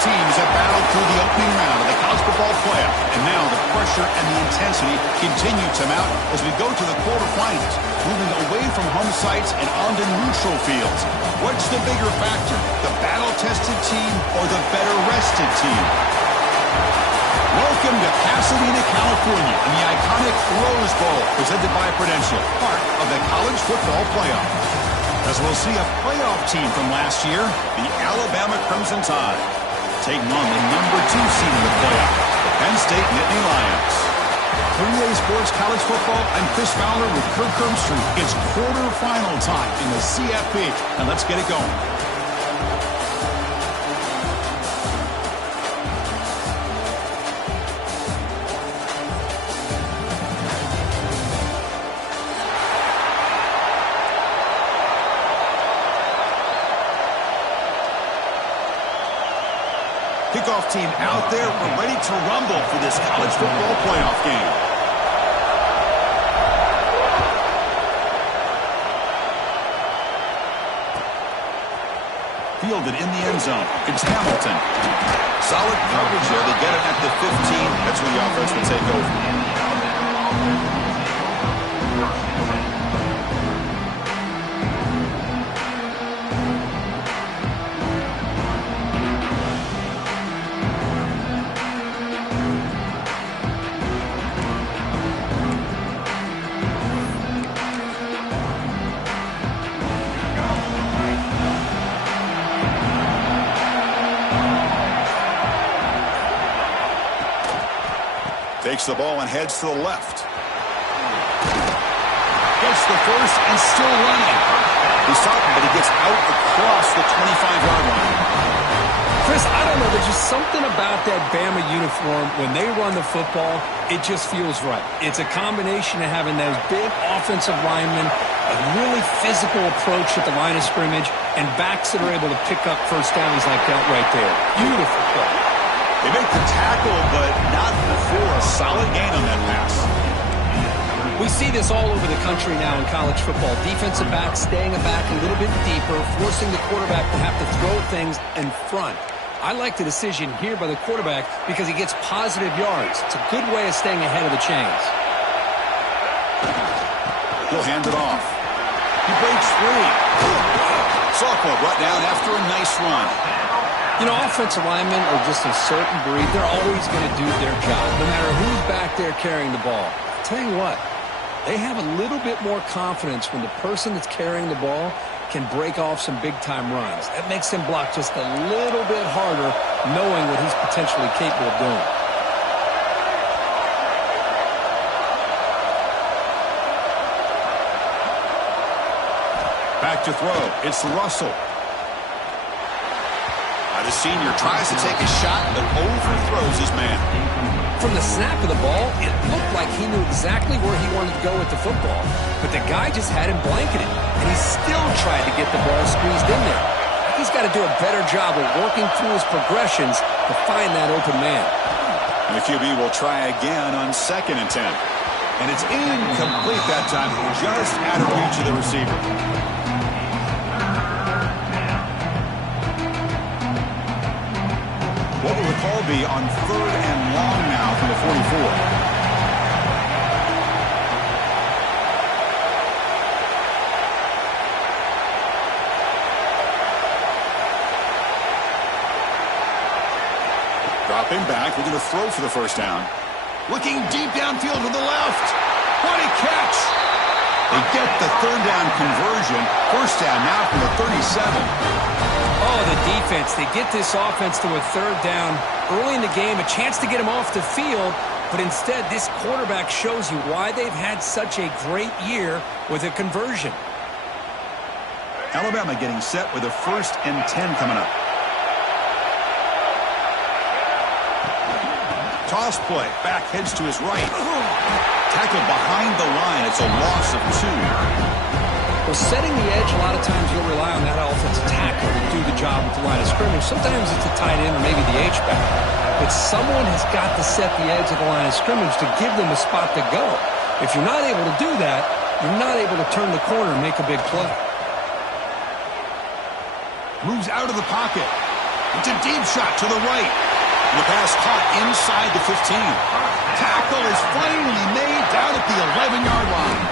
teams have battled through the opening round of the college football playoff, and now the pressure and the intensity continue to mount as we go to the quarterfinals, moving away from home sites and onto neutral fields. What's the bigger factor, the battle-tested team or the better-rested team? Welcome to Pasadena, California, in the iconic Rose Bowl, presented by Prudential, part of the college football playoff. As we'll see a playoff team from last year, the Alabama Crimson Tide, taking on the number 2 seed in the playoff, the Penn State Nittany Lions. 3A Sports College Football, I'm Chris Fowler with Kirk Herbstreit. It's quarterfinal time in the CFP, and let's get it going. Kickoff team out there. We're ready to rumble for this college football playoff game. Fielded in the end zone. It's Hamilton. Solid coverage there. They get it at the 15. That's where the offense will take over. Takes the ball and heads to the left. Gets the first and still running. He stopped him, but he gets out across the 25-yard line. Chris, I don't know. There's just something about that Bama uniform. When they run the football, it just feels right. It's a combination of having those big offensive linemen, a really physical approach at the line of scrimmage, and backs that are able to pick up first downs like that right there. Beautiful play. They make the tackle, but not before a solid gain on that pass. We see this all over the country now in college football. Defensive backs staying back a little bit deeper, forcing the quarterback to have to throw things in front. I like the decision here by the quarterback because he gets positive yards. It's a good way of staying ahead of the chains. He'll hand it off. He breaks free. Sophomore brought down after a nice run. You know, offensive linemen are just a certain breed. They're always going to do their job, no matter who's back there carrying the ball. I'll tell you what, they have a little bit more confidence when the person that's carrying the ball can break off some big-time runs. That makes him block just a little bit harder, knowing what he's potentially capable of doing. Back to throw. It's Russell. The senior tries to take a shot, but overthrows his man. From the snap of the ball, it looked like he knew exactly where he wanted to go with the football, but the guy just had him blanketed, and he still tried to get the ball squeezed in there. He's got to do a better job of working through his progressions to find that open man. And the QB will try again on 2nd and 10. And it's incomplete that time, just out of reach of the receiver. What will the call be on 3rd and long now from the 44? Dropping back, we're going to throw for the first down. Looking deep downfield to the left. What a catch! They get the 3rd down conversion. First down now from the 37. Oh, the defense. They get this offense to a 3rd down early in the game, a chance to get him off the field, but instead this quarterback shows you why they've had such a great year with a conversion. Alabama getting set with a 1st and 10 coming up. Toss play. Back heads to his right. Tackled behind the line. It's a loss of 2. Well, setting the edge, a lot of times you'll rely on that offensive tackle to do the job at the line of scrimmage. Sometimes it's a tight end or maybe the H-back. But someone has got to set the edge of the line of scrimmage to give them a spot to go. If you're not able to do that, you're not able to turn the corner and make a big play. Moves out of the pocket. It's a deep shot to the right. And the pass caught inside the 15. Tackle is finally made down at the 11-yard line.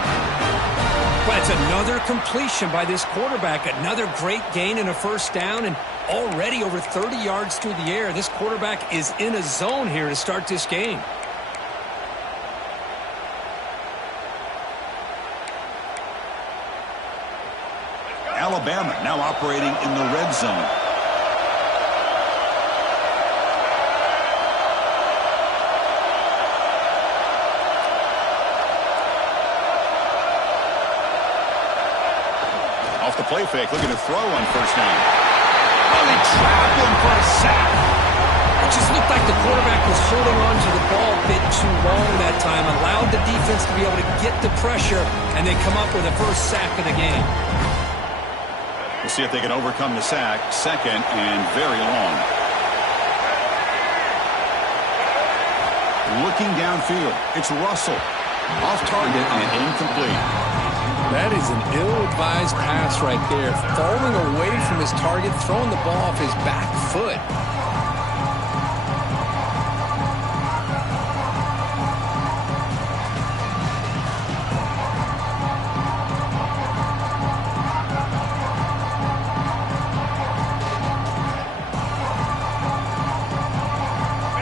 But it's another completion by this quarterback. Another great gain and a first down, and already over 30 yards through the air. This quarterback is in a zone here to start this game. Alabama now operating in the red zone. Off the play fake, looking to throw on first down. Oh, they trap him for a sack. It just looked like the quarterback was holding on to the ball a bit too long that time, allowed the defense to be able to get the pressure, and they come up with the first sack of the game. We'll see if they can overcome the sack. Second and very long. Looking downfield, it's Russell. Off target and incomplete. That is an ill-advised pass right there. Falling away from his target, throwing the ball off his back foot.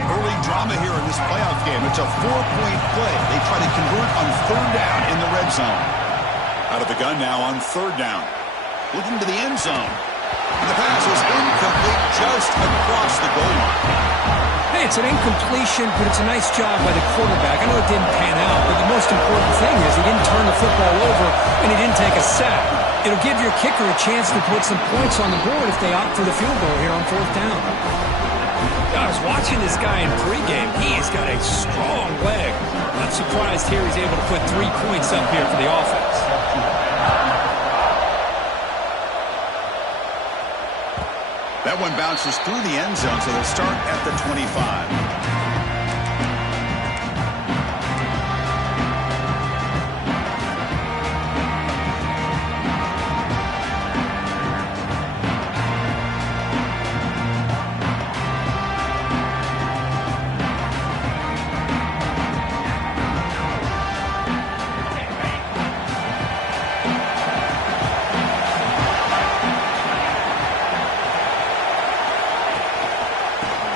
Early drama here in this playoff game. It's a 4-point play. They try to convert on third down in the red zone. Out of the gun now on third down. Looking to the end zone. And the pass is incomplete just across the goal line. Hey, it's an incompletion, but it's a nice job by the quarterback. I know it didn't pan out, but the most important thing is he didn't turn the football over and he didn't take a sack. It'll give your kicker a chance to put some points on the board if they opt for the field goal here on fourth down. I was watching this guy in pregame. He's got a strong leg. Not surprised here he's able to put 3 points up here for the offense. That one bounces through the end zone, so they'll start at the 25.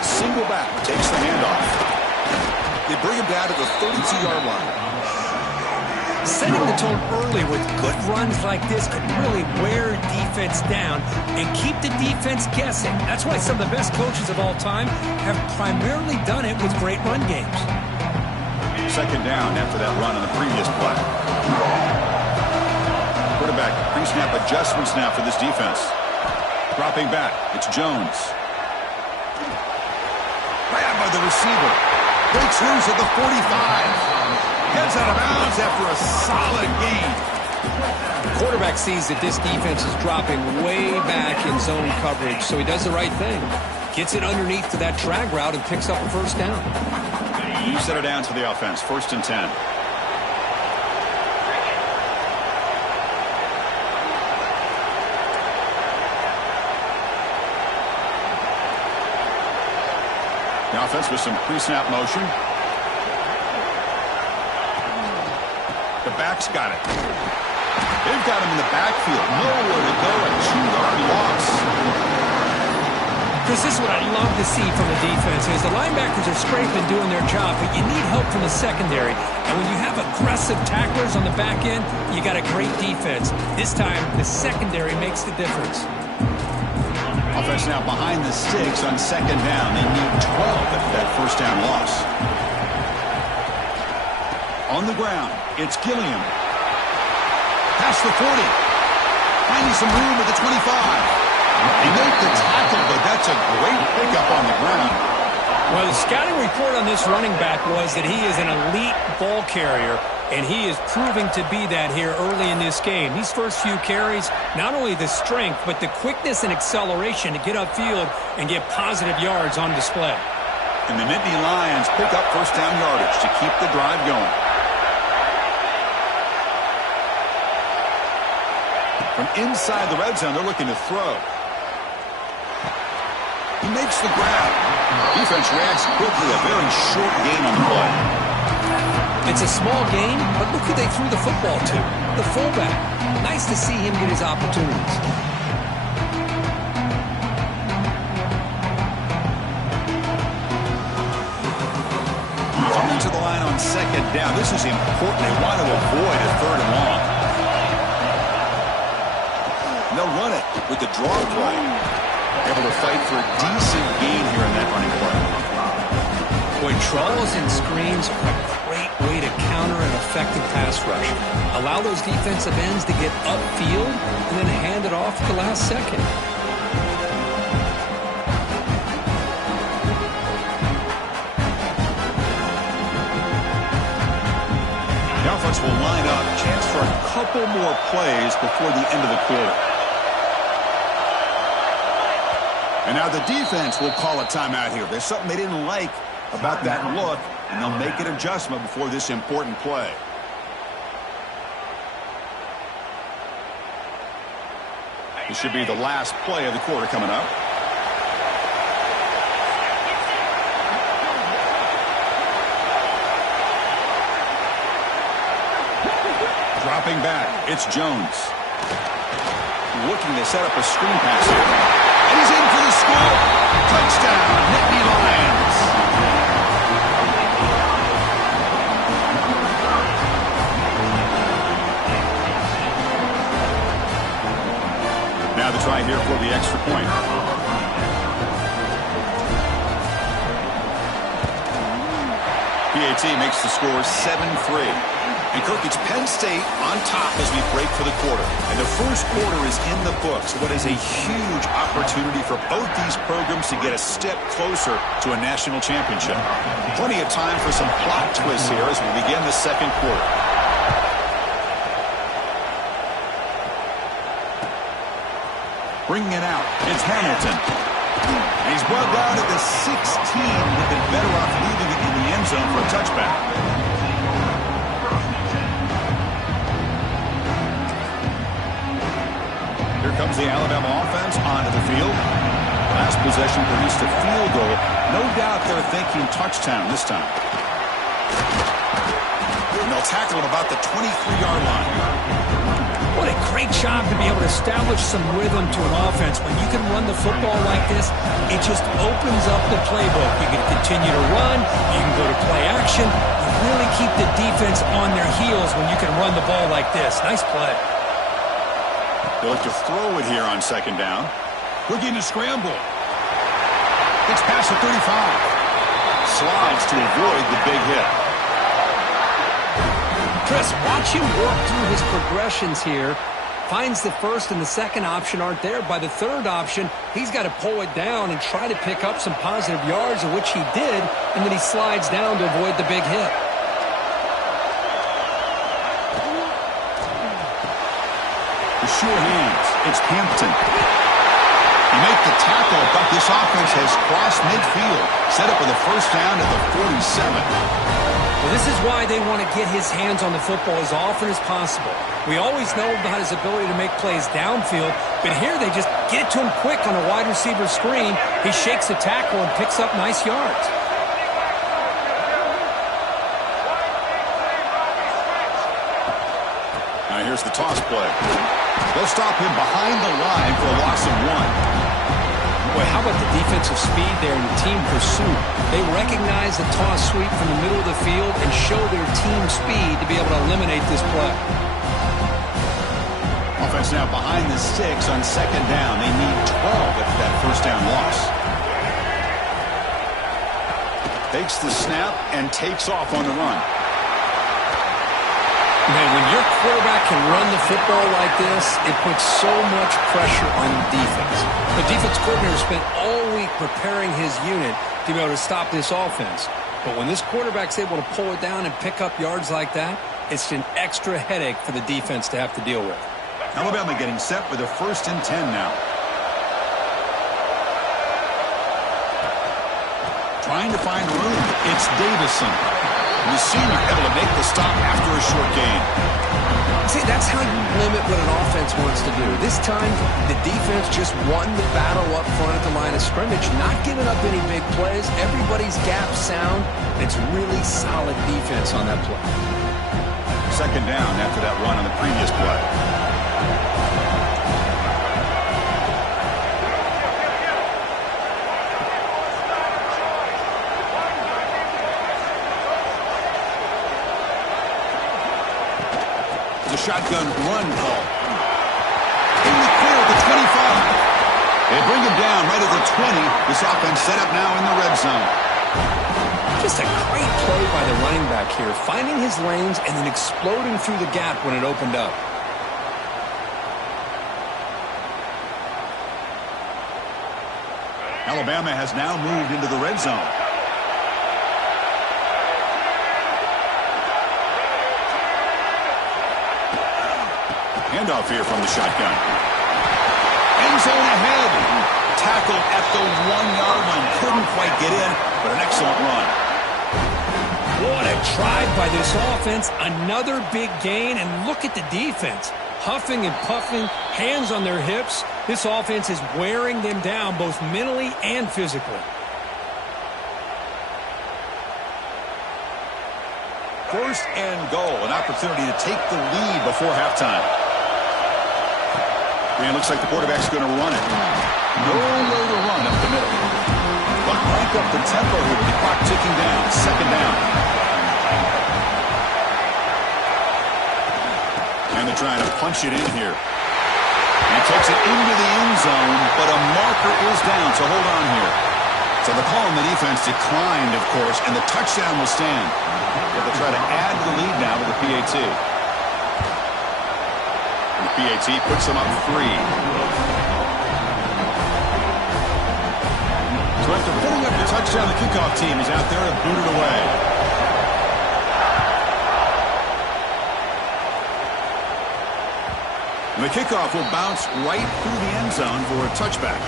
Single back, takes the handoff. They bring him down to the 32-yard line. Setting the tone early with good runs like this can really wear defense down and keep the defense guessing. That's why some of the best coaches of all time have primarily done it with great run games. Second down after that run on the previous play. Quarterback pre-snap adjustments now for this defense. Dropping back, it's Jones. Grabbed by the receiver. Breaks loose at the 45. Heads out of bounds after a solid gain. The quarterback sees that this defense is dropping way back in zone coverage, so he does the right thing. Gets it underneath to that drag route and picks up a first down. You set it down to the offense. 1st and 10. The offense with some pre-snap motion. The back's got it. They've got him in the backfield. Nowhere to go. A 2-yard loss. Chris, this is what I love to see from the defense is the linebackers are scraping, doing their job, but you need help from the secondary. And when you have aggressive tacklers on the back end, you got a great defense. This time, the secondary makes the difference. Offense now behind the sticks on second down. They need 12 after that first down loss. On the ground, it's Gilliam. Past the 40. Finding some room at the 25. They make the tackle, but that's a great pickup on the ground. Well, the scouting report on this running back was that he is an elite ball carrier, and he is proving to be that here early in this game. These first few carries, not only the strength, but the quickness and acceleration to get upfield and get positive yards on display. And the Nittany Lions pick up first down yardage to keep the drive going. From inside the red zone, they're looking to throw. He makes the grab. Defense reacts quickly. A very short gain on the play. It's a small gain, but look who they threw the football to. The fullback. Nice to see him get his opportunities. Coming to the line on second down. This is important. They want to avoid a third and long. And they'll run it with the draw play. Able to fight for a decent gain here in that running play. Boy, draws and screens are a great way to counter an effective pass rush. Allow those defensive ends to get upfield and then hand it off at the last second. The offense will line up. Chance for a couple more plays before the end of the quarter. And now the defense will call a timeout here. There's something they didn't like about that look, and they'll make an adjustment before this important play. This should be the last play of the quarter coming up. Dropping back, it's Jones. Looking to set up a screen pass here. And he's in for the score. Touchdown, Nittany Lions. Now the try here for the extra point. PAT makes the score 7-3. And Kirk, it's Penn State on top as we break for the quarter. And the first quarter is in the books. What is a huge opportunity for both these programs to get a step closer to a national championship. Plenty of time for some plot twists here as we begin the second quarter. Bringing it out, it's Hamilton. And he's well down at the 16. They've been better off leaving it in the end zone for a touchback. Here comes the Alabama offense onto the field. Last possession produced a field goal. No doubt they're thinking touchdown this time. And they'll tackle at about the 23-yard line. What a great job to be able to establish some rhythm to an offense. When you can run the football like this, it just opens up the playbook. You can continue to run. You can go to play action. You really keep the defense on their heels when you can run the ball like this. Nice play. They look to throw it here on second down. Looking to scramble. Gets past the 35. Slides to avoid the big hit. Chris, watch him work through his progressions here. Finds the first and the second option aren't there. By the third option, he's got to pull it down and try to pick up some positive yards, of which he did, and then he slides down to avoid the big hit. Sure hands. It's Hampton. You make the tackle, but this offense has crossed midfield. Set up with a first down at the 47. Well, this is why they want to get his hands on the football as often as possible. We always know about his ability to make plays downfield, but here they just get it to him quick on a wide receiver screen. He shakes the tackle and picks up nice yards. Now here's the toss play. They'll stop him behind the line for a loss of 1. Boy, how about the defensive speed there in the team pursuit? They recognize the toss sweep from the middle of the field and show their team speed to be able to eliminate this play. Offense now behind the 6 on second down. They need 12 after that first down loss. Takes the snap and takes off on the run. Man, when your quarterback can run the football like this, it puts so much pressure on the defense. The defense coordinator spent all week preparing his unit to be able to stop this offense. But when this quarterback's able to pull it down and pick up yards like that, it's an extra headache for the defense to have to deal with. Alabama getting set with a 1st and 10 now. Trying to find room. It's Davison. And the senior able to make the stop after a short gain. See, that's how you limit what an offense wants to do. This time, the defense just won the battle up front at the line of scrimmage, not giving up any big plays. Everybody's gap sound. It's really solid defense on that play. Second down after that run on the previous play. The shotgun run call. In the clear at the 25. They bring him down right at the 20. This offense set up now in the red zone. Just a great play by the running back here, finding his lanes and then exploding through the gap when it opened up. Alabama has now moved into the red zone. Handoff here from the shotgun. End zone ahead. Tackled at the 1-yard line. Couldn't quite get in, but an excellent run. What a try by this offense. Another big gain, and look at the defense. Huffing and puffing, hands on their hips. This offense is wearing them down both mentally and physically. First and goal, an opportunity to take the lead before halftime. And it looks like the quarterback's going to run it. Nowhere to run up the middle. But crank up the tempo here with the clock ticking down. Second down. And they're trying to punch it in here. And takes it into the end zone, but a marker is down, so hold on here. So the call on the defense declined, of course, and the touchdown will stand. But they'll try to add to the lead now with the PAT. And the PAT puts them up 3. So after putting up the touchdown, the kickoff team is out there to boot it away. And the kickoff will bounce right through the end zone for a touchback.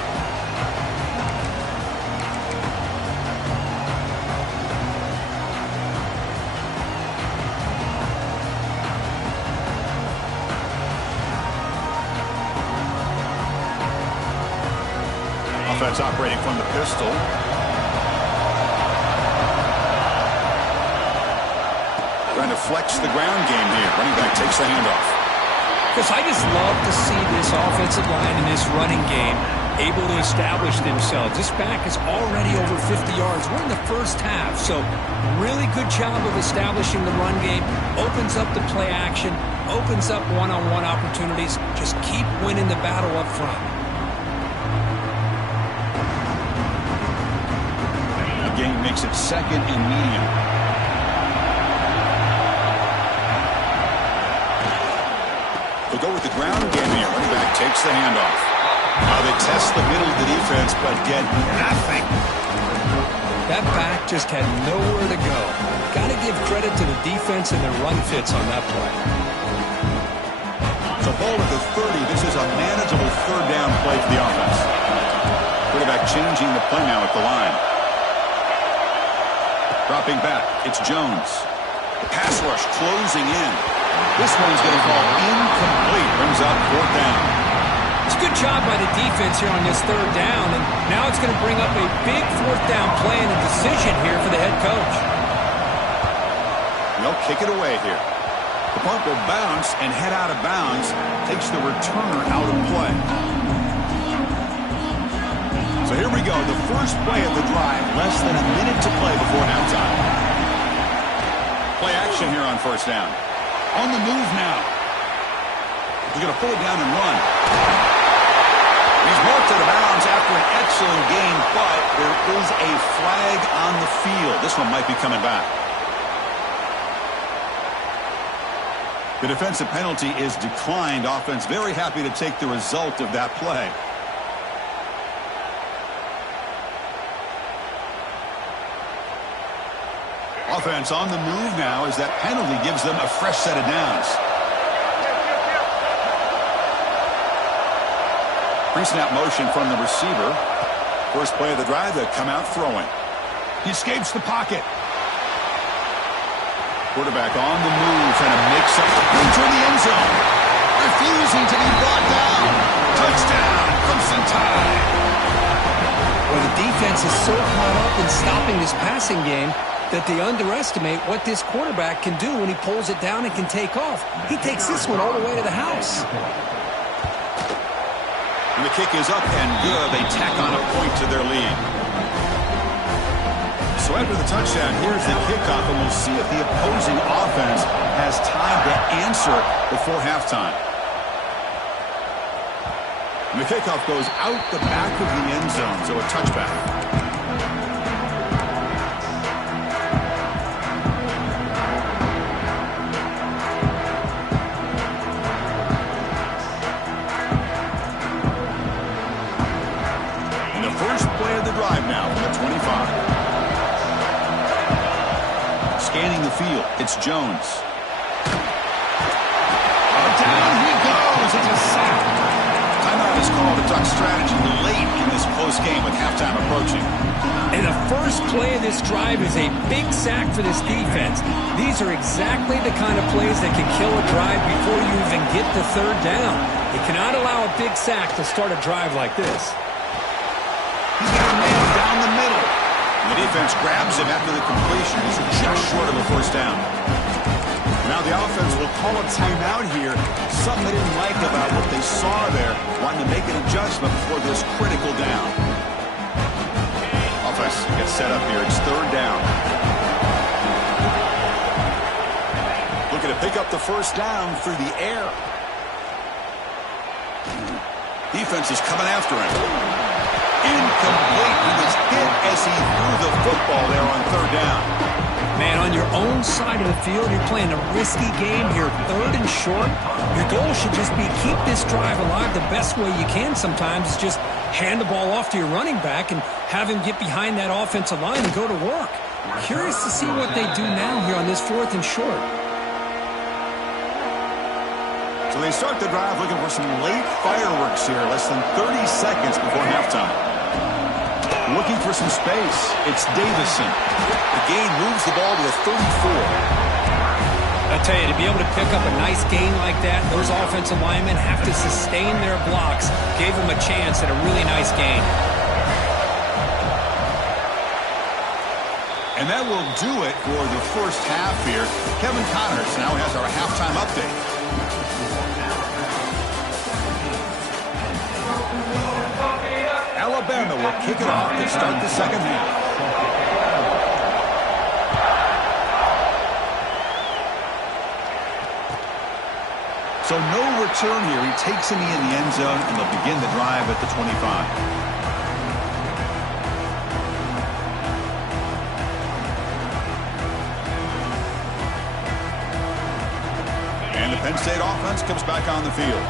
Offense operating from the pistol. Trying to flex the ground game here. Running back takes the handoff. Because I just love to see this offensive line in this running game able to establish themselves. This back is already over 50 yards. We're in the first half, so really good job of establishing the run game. Opens up the play action, opens up one-on-one opportunities. Just keep winning the battle up front. Game makes it second and medium. They'll go with the ground game here. Running back takes the handoff. Now they test the middle of the defense, but get nothing. That back just had nowhere to go. Got to give credit to the defense and their run fits on that play. So ball at the 30. This is a manageable third down play for the offense. Quarterback changing the play now at the line. Dropping back, it's Jones. The pass rush closing in. This one's going to fall incomplete. Brings up fourth down. It's a good job by the defense here on this third down, and now it's going to bring up a big fourth down play and a decision here for the head coach. They'll kick it away here. The punt will bounce and head out of bounds. Takes the returner out of play. So here we go, the first play of the drive, less than a minute to play before halftime. Play action here on first down. On the move now. He's going to pull it down and run. He's marked out of bounds after an excellent game, but there is a flag on the field. This one might be coming back. The defensive penalty is declined. Offense very happy to take the result of that play. Offense on the move now as that penalty gives them a fresh set of downs. Pre-snap motion from the receiver. First play of the drive, they come out throwing. He escapes the pocket. Quarterback on the move, trying to make something enter the end zone. Refusing to be brought down. Touchdown, Crimson Tide. Well, the defense is so caught up in stopping this passing game that they underestimate what this quarterback can do when he pulls it down and can take off. He takes this one all the way to the house. And the kick is up and good. They tack on a point to their lead. So after the touchdown, here's the kickoff, and we'll see if the opposing offense has time to answer before halftime. And the kickoff goes out the back of the end zone, so a touchback. And the first play of the drive now from the 25. Scanning the field, it's Jones. Down he goes. It's a sack. Timeout is called to talk strategy late in this close game with halftime approaching. And the first play of this drive is a big sack for this defense. These are exactly the kind of plays that can kill a drive before you even get to third down. You cannot allow a big sack to start a drive like this. He's got a man down the middle. The defense grabs him after the completion. He's just short of a first down. Now the offense will call a timeout here. Something they didn't like about what they saw there. Wanting to make an adjustment before this critical down. Offense gets set up here. It's third down. Looking to pick up the first down through the air. Defense is coming after him. Incomplete. He was hit as he threw the football there on third down. Man, on your own side of the field, you're playing a risky game here, third and short. Your goal should just be keep this drive alive the best way you can sometimes is just hand the ball off to your running back and have him get behind that offensive line and go to work. Curious to see what they do now here on this fourth and short. So they start the drive looking for some late fireworks here, less than 30 seconds before halftime. Looking for some space. It's Davison. The gain moves the ball to the 34. I tell you, to be able to pick up a nice gain like that, those offensive linemen have to sustain their blocks. Gave them a chance at a really nice gain. And that will do it for the first half here. Kevin Connors now has our halftime update. Alabama will kick it off to start the second half. So no return here. He takes him in the end zone, and they'll begin the drive at the 25. And the Penn State offense comes back on the field.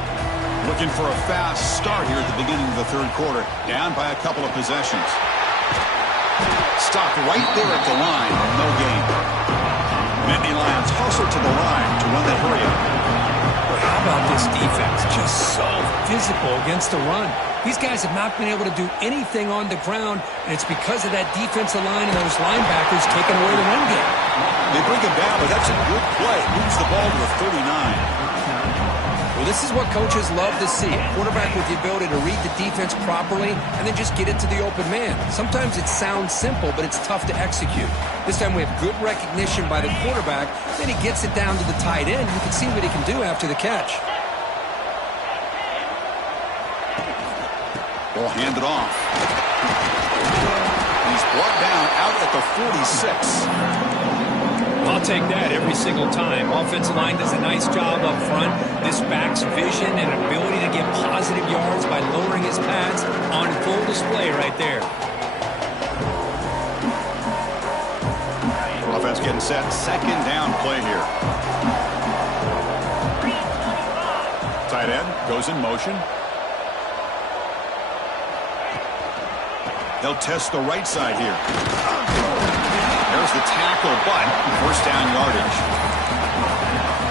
Looking for a fast start here at the beginning of the third quarter. Down by a couple of possessions. Stopped right there at the line. No gain. Nittany Lions hustle to the line to run that hurry up. But how about this defense? Just so physical against the run. These guys have not been able to do anything on the ground, and it's because of that defensive line and those linebackers taking away the run game. They bring him down, but that's a good play. Moves the ball to the 39. Well, this is what coaches love to see. A quarterback with the ability to read the defense properly and then just get it to the open man. Sometimes it sounds simple, but it's tough to execute. This time we have good recognition by the quarterback. Then he gets it down to the tight end. You can see what he can do after the catch. Ball handed off. He's brought down out at the 46. I'll take that every single time. Offensive line does a nice job up front. This back's vision and ability to get positive yards by lowering his pads on full display right there. Offense getting set. Second down play here. Tight end goes in motion. They'll test the right side here. There's the tackle, but first down yardage.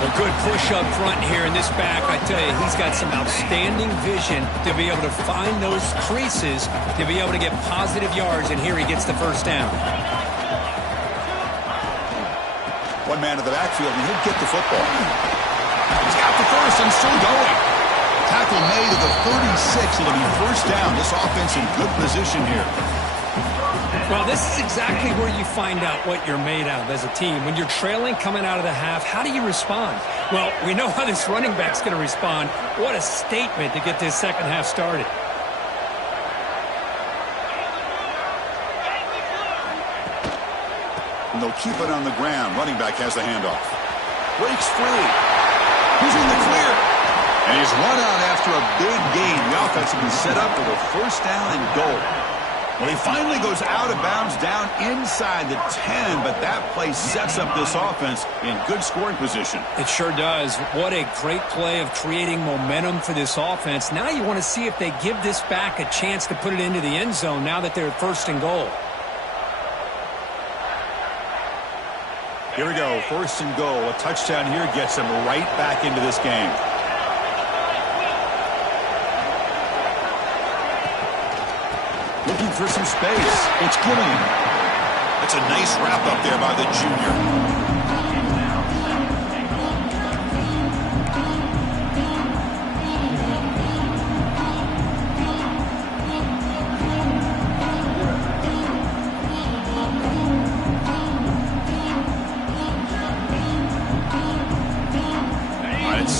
A good push up front here in this back. I tell you, he's got some outstanding vision to be able to find those creases, to be able to get positive yards, and here he gets the first down. One man to the backfield, and he'll get the football. He's got the first and still going. Tackle made at the 36. It'll be first down. This offense in good position here. Well, this is exactly where you find out what you're made of as a team. When you're trailing coming out of the half, how do you respond? Well, we know how this running back's going to respond. What a statement to get this second half started. And they'll keep it on the ground. Running back has the handoff. Breaks free. He's in the clear. And he's run out after a big gain. The offense will be set up for the first down and goal. Well, he finally goes out of bounds down inside the 10, but that play sets up this offense in good scoring position. It sure does. What a great play of creating momentum for this offense. Now you want to see if they give this back a chance to put it into the end zone now that they're at first and goal. Here we go, first and goal. A touchdown here gets them right back into this game. Looking for some space. It's Gillian. That's a nice wrap up there by the junior.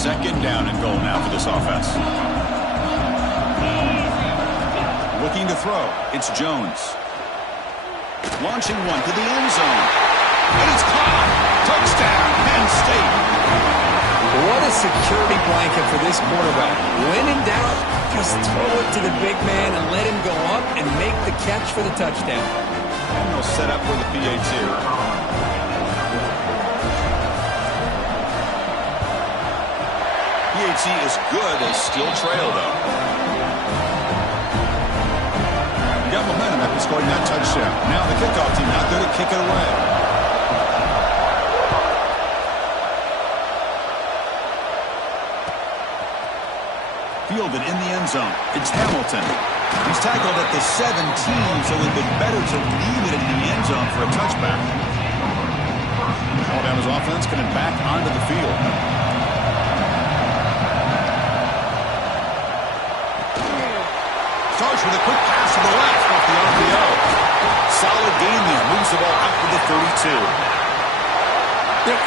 Second down and goal now for this offense. Looking to throw. It's Jones. Launching one to the end zone. And it's caught. Touchdown, Penn State. What a security blanket for this quarterback. When in doubt, just throw it to the big man and let him go up and make the catch for the touchdown. And they'll set up for the PAT. PAT is good. They still trail, though. Got momentum after scoring that touchdown. Now the kickoff team out there to kick it away. Fielded in the end zone. It's Hamilton. He's tackled at the 17, so they've been better to leave it in the end zone for a touchback. Alabama's offense coming back onto the field. Starts with a quick pass to the left off the RPO. Solid gain there. Moves the ball out to the 32.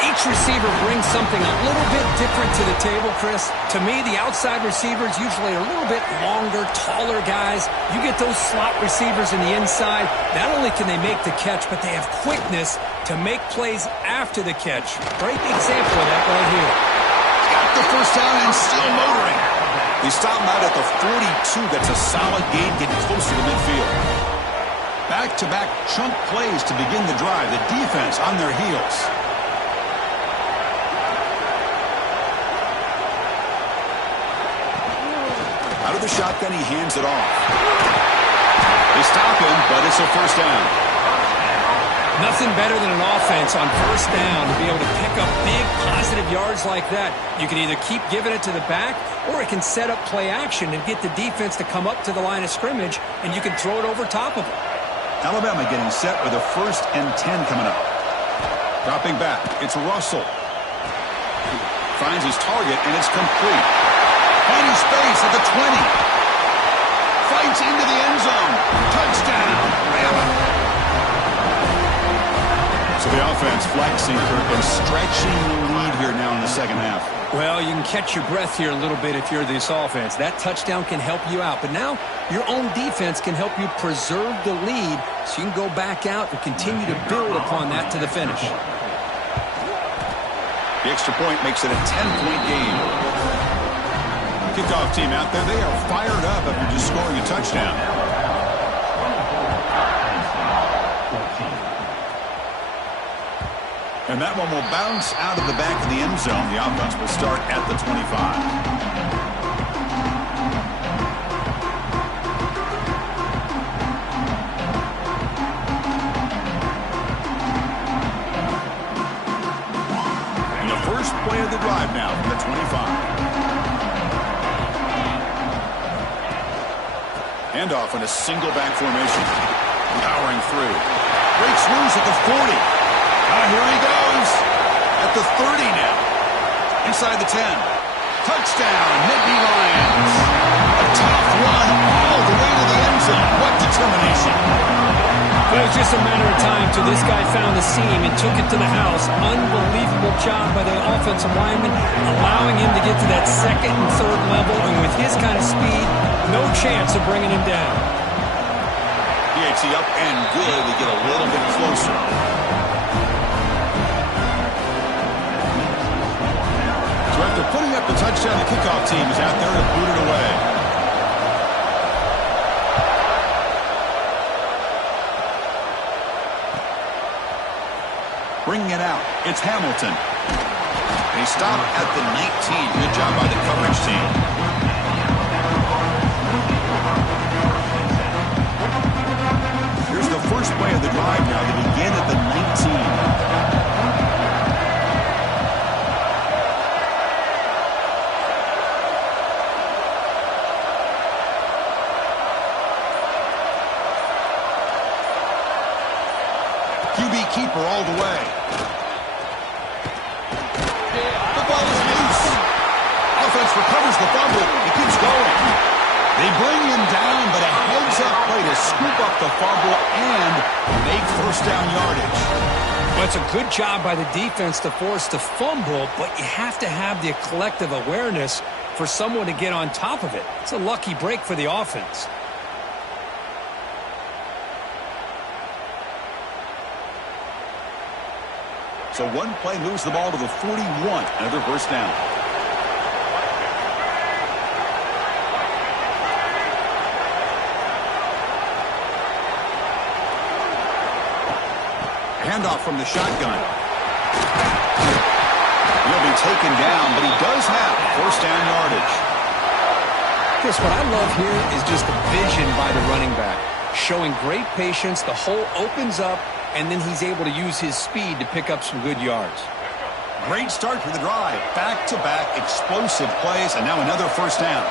Each receiver brings something a little bit different to the table, Chris. To me, the outside receivers usually are a little bit longer, taller guys. You get those slot receivers in the inside. Not only can they make the catch, but they have quickness to make plays after the catch. Great example of that right here. Got the first down and still motoring. They stop him out at the 42. That's a solid gain, getting close to the midfield. Back-to-back chunk plays to begin the drive. The defense on their heels. Out of the shotgun, he hands it off. They stop him, but it's a first down. Nothing better than an offense on first down to be able to pick up big positive yards like that. You can either keep giving it to the back, or it can set up play action and get the defense to come up to the line of scrimmage, and you can throw it over top of them. Alabama getting set with a 1st and 10 coming up. Dropping back, it's Russell. Finds his target, and it's complete. Finding space at the 20. Fights into the end zone. Touchdown, Bama. So the offense flexing, Kirk, and stretching the lead here now in the second half. Well, you can catch your breath here a little bit if you're this offense. That touchdown can help you out. But now your own defense can help you preserve the lead so you can go back out and continue to build upon that to the finish. The extra point makes it a 10-point game. Kickoff team out there, they are fired up after just scoring a touchdown. And that one will bounce out of the back of the end zone. The offense will start at the 25. And the first play of the drive now from the 25. Handoff in a single back formation. Powering through. Breaks loose at the 40. Here he goes. At the 30 now. Inside the 10. Touchdown, Nittany Lions. A tough run all the way to the end zone. What determination. It was just a matter of time till this guy found the seam and took it to the house. Unbelievable job by the offensive lineman, allowing him to get to that second and third level. And with his kind of speed, no chance of bringing him down. PAT up and good. We get a little bit closer. So after putting up the touchdown, the kickoff team is out there to boot it away. Bringing it out, it's Hamilton. They stop at the 19. Good job by the coverage team. Here's the first play of the drive now. They begin at the 19. QB keeper all the way. The ball is loose. Offense recovers the fumble. It keeps going. They bring him down, but a heads-up play to scoop up the fumble and make first down yardage. Well, it's a good job by the defense to force the fumble, but you have to have the collective awareness for someone to get on top of it. It's a lucky break for the offense. So one play moves the ball to the 41. Another first down. Handoff from the shotgun. He'll be taken down, but he does have first down yardage. Chris, what I love here is just the vision by the running back. Showing great patience, the hole opens up, and then he's able to use his speed to pick up some good yards. Great start for the drive. Back-to-back explosive plays, and now another first down.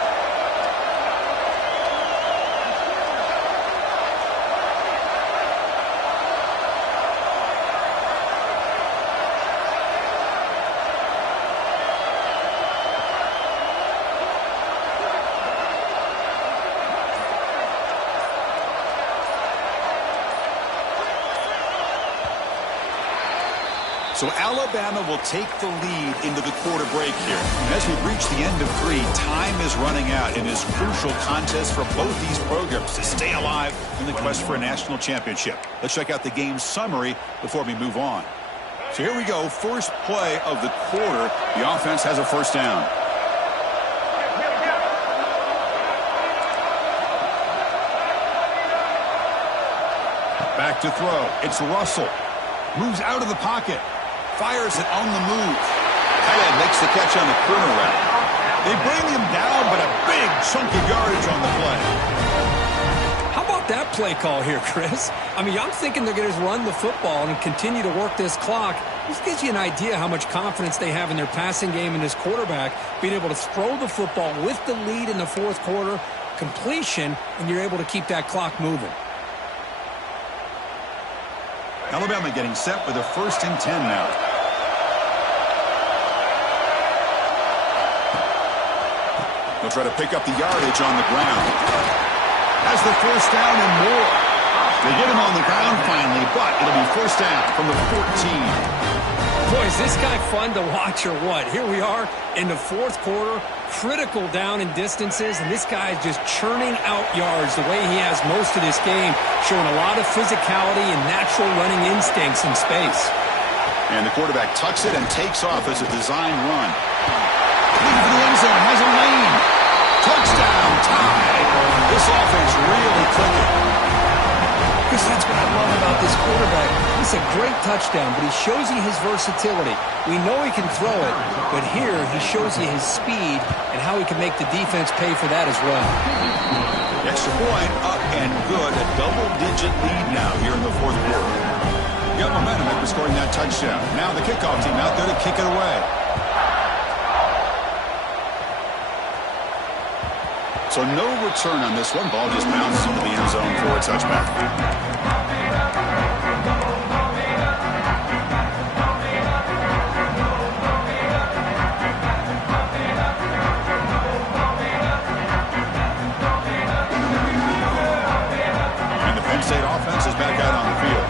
So Alabama will take the lead into the quarter break here. And as we've reached the end of 3, time is running out in this crucial contest for both these programs to stay alive in the quest for a national championship. Let's check out the game summary before we move on. So here we go. First play of the quarter. The offense has a first down. Back to throw. It's Russell. Moves out of the pocket. Fires it on the move. Tight end makes the catch on the corner route. They bring him down, but a big chunk of yardage on the play. How about that play call here, Chris? I mean, I'm thinking they're going to run the football and continue to work this clock. This gives you an idea how much confidence they have in their passing game and this quarterback, being able to throw the football with the lead in the fourth quarter, completion, and you're able to keep that clock moving. Alabama getting set with a 1st and 10 now. They'll try to pick up the yardage on the ground. Has the first down and more. They get him on the ground finally, but it'll be first down from the 14. Boy, is this guy fun to watch or what? Here we are in the fourth quarter, critical down in distances, and this guy is just churning out yards the way he has most of this game, showing a lot of physicality and natural running instincts in space. And the quarterback tucks it and takes off as a design run. Looking for the end zone, has a lane. Touchdown, tie. This offense really clicking. Chris, that's what I love about this quarterback. It's a great touchdown, but he shows you his versatility. We know he can throw it, but here he shows you his speed and how he can make the defense pay for that as well. Extra point, up and good. A double-digit lead now here in the fourth quarter. Got momentum after scoring that touchdown. Now the kickoff team out there to kick it away. So no return on this one. Ball just bounced into the end zone for a touchback. back out on the field.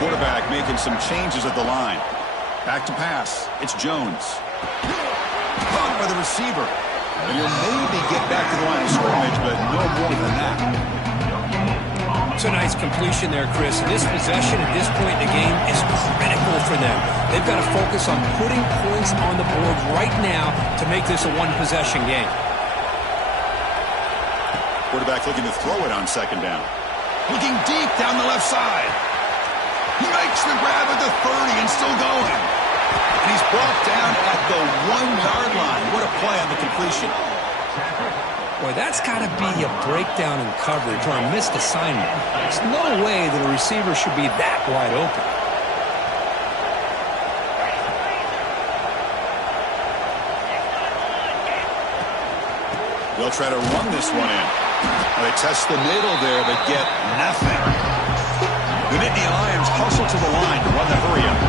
Quarterback making some changes at the line. Back to pass. It's Jones. Caught by the receiver. And he'll maybe get back to the line of scrimmage, but no more than that. It's a nice completion there, Chris. This possession at this point in the game is critical for them. They've got to focus on putting points on the board right now to make this a one-possession game. Quarterback looking to throw it on second down. Looking deep down the left side. He makes the grab at the 30 and still going. And he's brought down at the 1-yard line. What a play on the completion. Boy, that's got to be a breakdown in coverage or a missed assignment. There's no way that a receiver should be that wide open. They'll try to run this one in. They test the middle there, but get nothing. The Nittany Lions hustle to the line to run the hurry-up.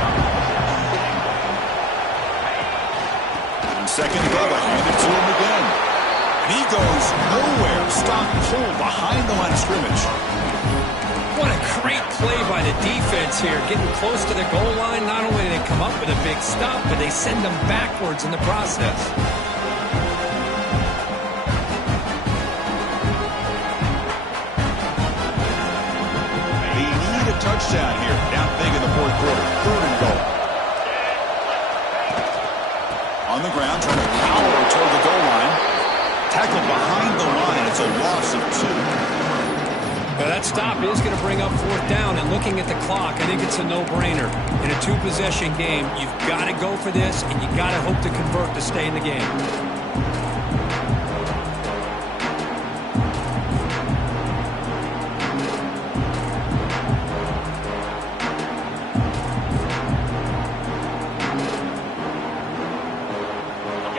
And second goal, I hand it to him again. And he goes nowhere. Stop pull behind the line of scrimmage. What a great play by the defense here. Getting close to the goal line, not only do they come up with a big stop, but they send them backwards in the process. Touchdown here, down big in the fourth quarter. Third and goal. On the ground, trying to power toward the goal line. Tackled behind the line. It's a loss of 2. Well, that stop is going to bring up fourth down, and looking at the clock, I think it's a no-brainer. In a two-possession game, you've got to go for this, and you've got to hope to convert to stay in the game.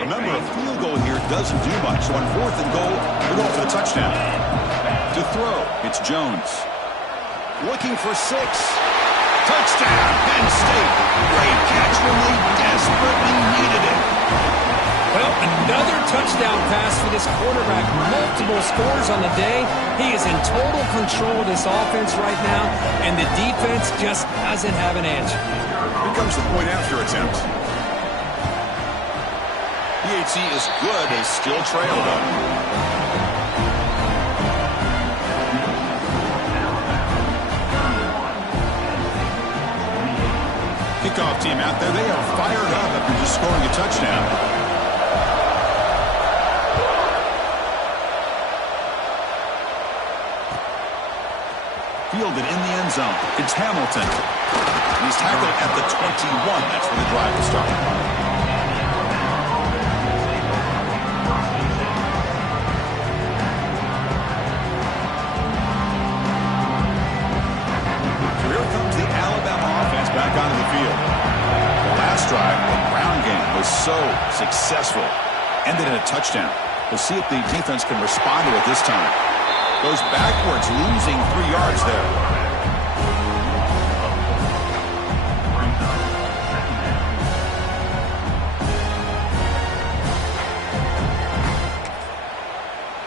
Remember, a field goal here doesn't do much. So on fourth and goal, we're going for the touchdown. To throw, it's Jones. Looking for 6. Touchdown, Penn State. Great catch when they desperately needed it. Well, another touchdown pass for this quarterback. Multiple scores on the day. He is in total control of this offense right now, and the defense just doesn't have an answer. Here comes the point after attempt. PHC is good. They still trail, though. Kickoff team out there. They are fired up after just scoring a touchdown. Fielded in the end zone. It's Hamilton. He's tackled at the 21. That's where the drive will start. Back onto the field. The last drive, the ground game was so successful. Ended in a touchdown. We'll see if the defense can respond to it this time. Goes backwards, losing 3 yards there.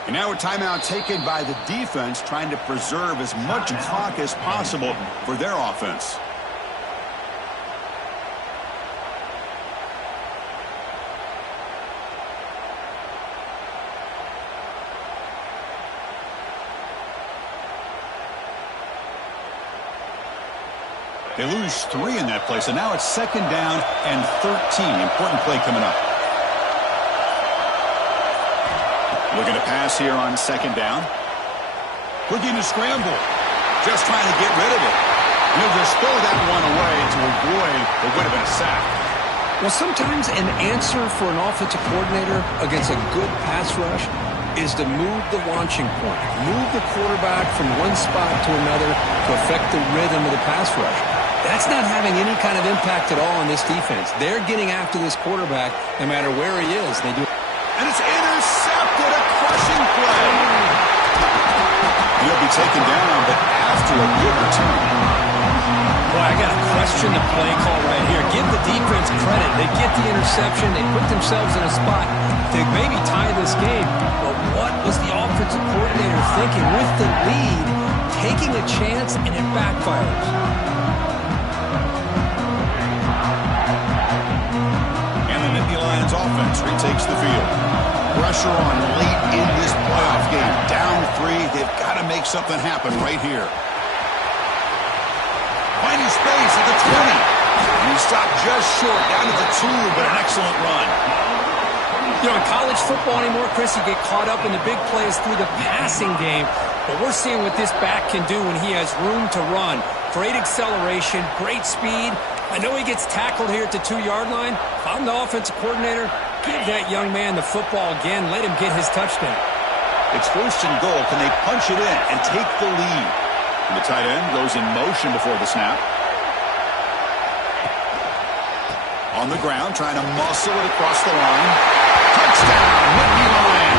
And now a timeout taken by the defense, trying to preserve as much clock as possible for their offense. They lose 3 in that play, so now it's second down and 13. Important play coming up. Looking to pass here on second down. Looking to scramble. Just trying to get rid of it. And he'll just throw that one away to avoid what would have been a sack. Well, sometimes an answer for an offensive coordinator against a good pass rush is to move the launching point. Move the quarterback from one spot to another to affect the rhythm of the pass rush. That's not having any kind of impact at all on this defense. They're getting after this quarterback no matter where he is. They do. And it's intercepted, a crushing play. He'll be taken down, but after a good return. Boy, I got to question the play call right here. Give the defense credit. They get the interception. They put themselves in a spot to maybe tie this game. But what was the offensive coordinator thinking with the lead taking a chance, and it backfires. And the Nittany Lions offense retakes the field. Pressure on late in this playoff game. Down 3. They've got to make something happen right here. Finding space at the 20. And he stopped just short, down to the 2, but an excellent run. You know, in college football anymore, Chris, you get caught up in the big plays through the passing game. But we're seeing what this back can do when he has room to run. Great acceleration, great speed. I know he gets tackled here at the 2-yard line. If I'm the offensive coordinator, give that young man the football again. Let him get his touchdown. It's 1st and goal. Can they punch it in and take the lead? And the tight end goes in motion before the snap. On the ground, trying to muscle it across the line. Touchdown, Nittany Lions.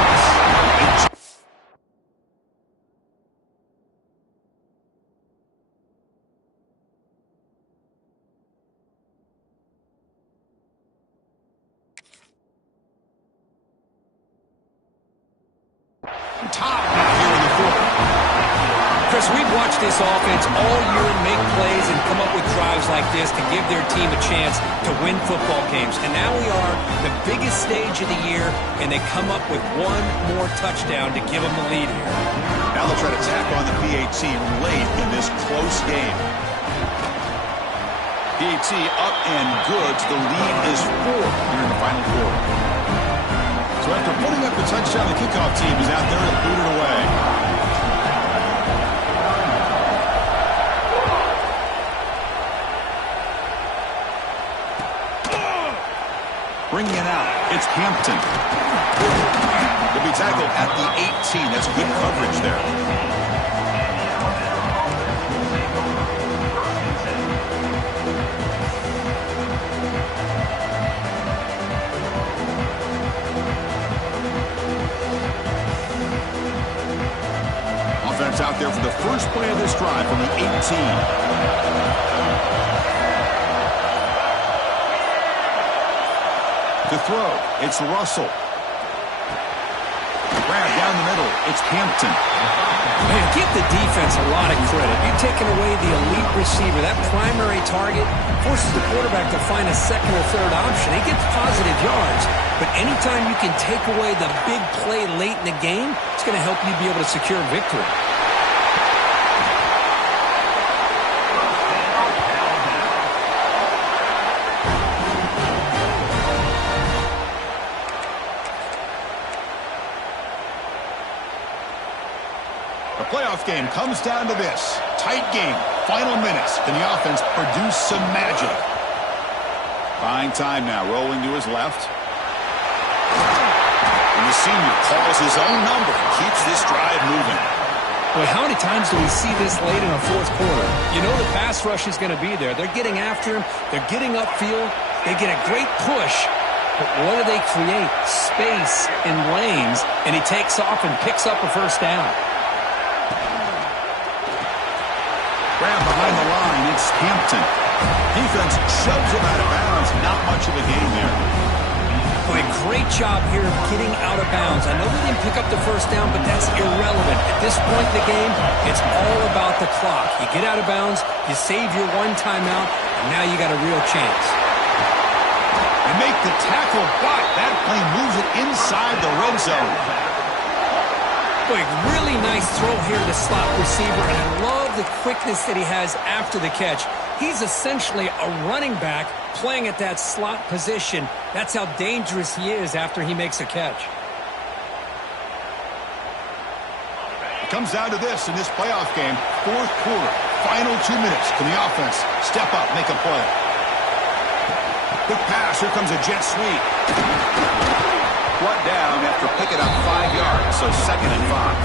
Top here in the 4th. Chris, we've watched this offense all year make plays and come up with drives like this to give their team a chance to win football games. And now we are the biggest stage of the year, and they come up with one more touchdown to give them the lead here. Now they'll try to tack on the PAT late in this close game. PAT up and good. The lead is 4 here in the final quarter. So after putting up the touchdown, the kickoff team is out there to boot it away. Bringing it out, it's Hampton. He'll be tackled at the 18. That's good coverage there. Offense out there for the first play of this drive from the 18. To throw, it's Russell. Grab down the middle, it's Hampton. Man, give the defense a lot of credit. You're taking away the elite receiver. That primary target forces the quarterback to find a second or third option. He gets positive yards, but anytime you can take away the big play late in the game, it's going to help you be able to secure victory. Playoff game comes down to this. Tight game. Final minutes. Can the offense produce some magic? Buying time now. Rolling to his left. And the senior calls his own number and keeps this drive moving. Boy, how many times do we see this late in a 4th quarter? You know the pass rush is going to be there. They're getting after him. They're getting upfield. They get a great push. But what do they create? Space in lanes. And he takes off and picks up a first down. Grab behind the line, it's Hampton. Defense shoves him out of bounds. Not much of a gain there. Boy, great job here of getting out of bounds. I know they didn't pick up the first down, but that's irrelevant. At this point in the game, it's all about the clock. You get out of bounds, you save your one timeout, and now you got a real chance. They make the tackle, but that play moves it inside the red zone. Boy, really nice throw here to the slot receiver, and I love the quickness that he has after the catch. He's essentially a running back playing at that slot position. That's how dangerous he is after he makes a catch. It comes down to this in this playoff game. 4th quarter, final 2 minutes. Can the offense step up, make a play? Quick pass, here comes a jet sweep. Brought down after picking up 5 yards, so 2nd and 5.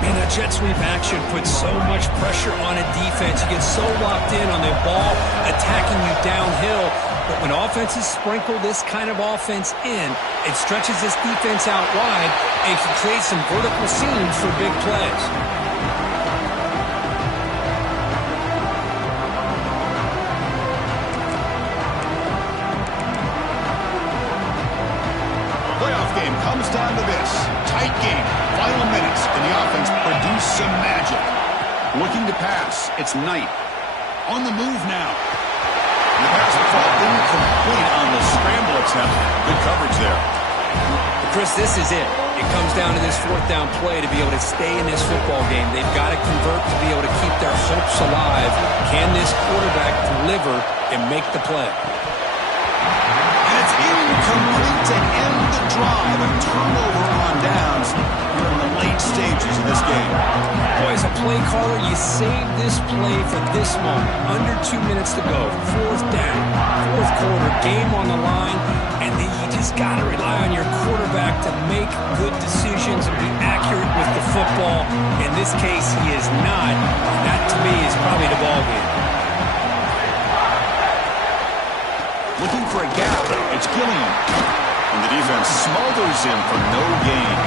Man, that jet sweep action puts so much pressure on a defense. You get so locked in on the ball attacking you downhill. But when offenses sprinkle this kind of offense in, it stretches this defense out wide and can create some vertical seams for big plays. Comes down to this. Tight game. Final minutes. Can the offense produce some magic? strategic. Looking to pass. It's Knight. On the move now. The pass will fall incomplete on the scramble attempt. Good coverage there. Chris, this is it. It comes down to this fourth down play to be able to stay in this football game. They've got to convert to be able to keep their hopes alive. Can this quarterback deliver and make the play? And it's incomplete to end the drive. A turnover on downs here in the late stages of this game. Boy, as a play caller, you save this play for this moment. Under 2 minutes to go. Fourth down. Fourth quarter. Game on the line. And then you just got to rely on your quarterback to make good decisions and be accurate with the football. In this case, he is not. And that, to me, is probably the ball game. Looking for a gap. It's Gilliam. And the defense smothers him for no gain.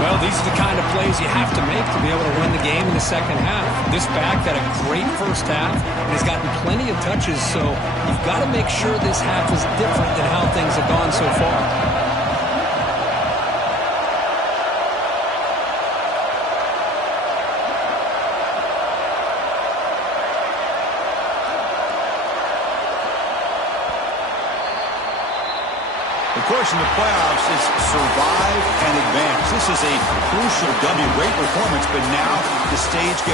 Well, these are the kind of plays you have to make to be able to win the game in the second half. This back had a great first half and has gotten plenty of touches, so you've got to make sure this half is different than how things have gone so far. Of course, in the playoffs, it's survive and advance. This is a crucial W. Great performance, but now the stage gets